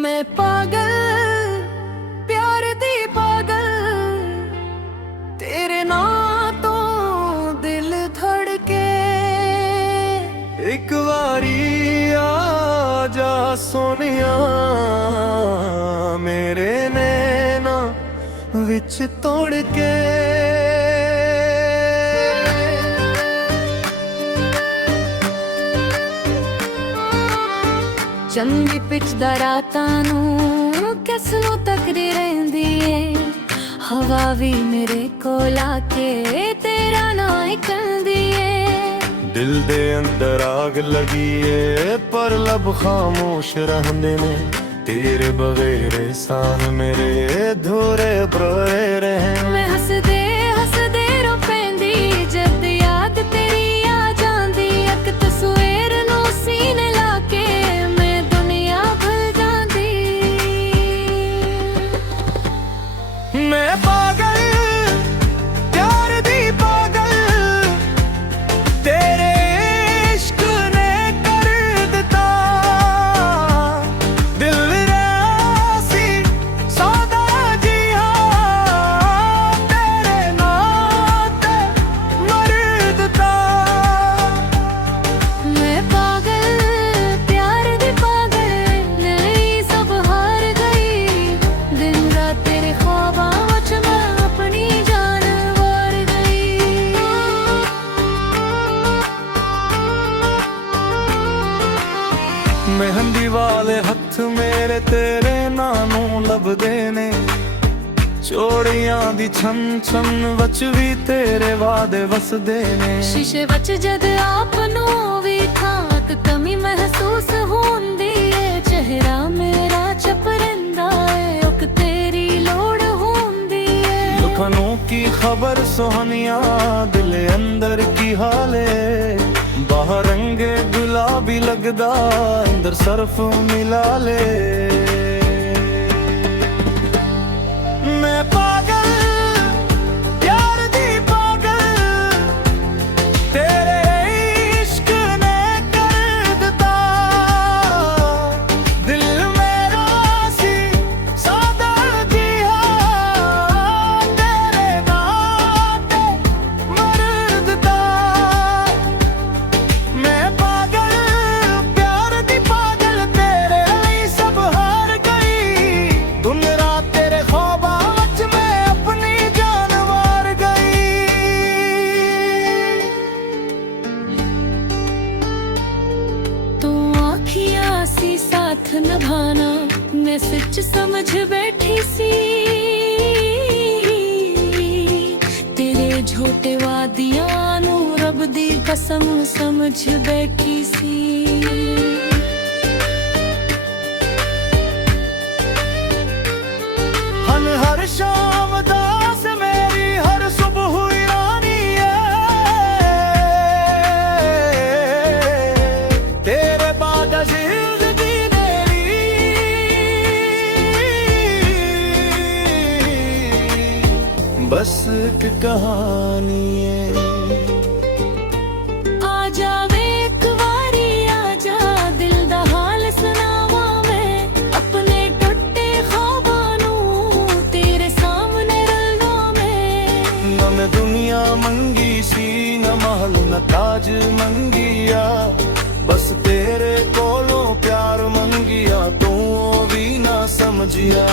मैं पागल प्यार दी पागल तेरे नाम तो दिल धड़के। एक वारी आ जा सोनिया मेरे नैना विच तोड़ के। चंगी पिचदा रातां नूं किस नूं तकदी रहिंदी ऐ, हवा भी मेरे कोल आके तेरा नां ही कहंदी ऐ। दिल दे अंदर आग लगी है पर लब खामोश रहंदे ने, तेरे बगैर साह मेरे धोरे भरोए रहे। मैं हसदे हसदे रो पैंदी जद याद तेरी आ जांदी, अक तस्वीर नूं सीने लाके मैं दुनिया भुल जांदी। मैं पागल प्यार दी पागल तेरे इश्क ने कर दिता, दिल रासी सौदा जी हाँ तेरे नाते मर दिता। मैं पागल प्यार दी पागल नहीं सब हार गई, दिन रात तेरे ख्वाबां विच मैं अपनी जान वार गई। मेहंदी वाले हथ मेरे तेरे नानों लभदे ने, चोड़ियां दी छन छन वच भी तेरे वादे वसदे ने। शीशे विच जद आप नूं वेखां कमी महसूस होंदी है, चेहरा मेरा चप रहिंदा है उक तेरी लोड़ होंदी है। लुखनों की खबर सोहनिया दिल अंदर की हाले, बाहर रंगे गुलाबी लगदा अंदर सरफ मिला ले। मैं पागल प्यार दी पागल तेरे इश्क ने कर दिता, दिल मेरा सी सौदा जी हाँ तेरे नाते मर दिता। मैं पागल प्यार दी पागल तेरे लिए सब हार गई, दिन रात तेरे ख्वाबां विच मैं अपनी जान वार गई। तू आखियां सी साथ निभाना मैं सच समझ बैठी सी, तेरे झूठे वादियां नूं रब दी कसम समझ बैठी सी। हर शाम दास मेरी हर सुबह ईरानी है, तेरे बाद जिंदगी मेरी बस एक कहानी है। आ जावे एक वारी आ जा दिल दा हाल सुनावा मैं, अपने टुटे ख्वाबां नूं तेरे सामने रलना मैं। न मैं दुनिया मंगी सी न महल न ताज मंगिया, बस तेरे कोलों प्यार मंगिया तू भी ना समझिया।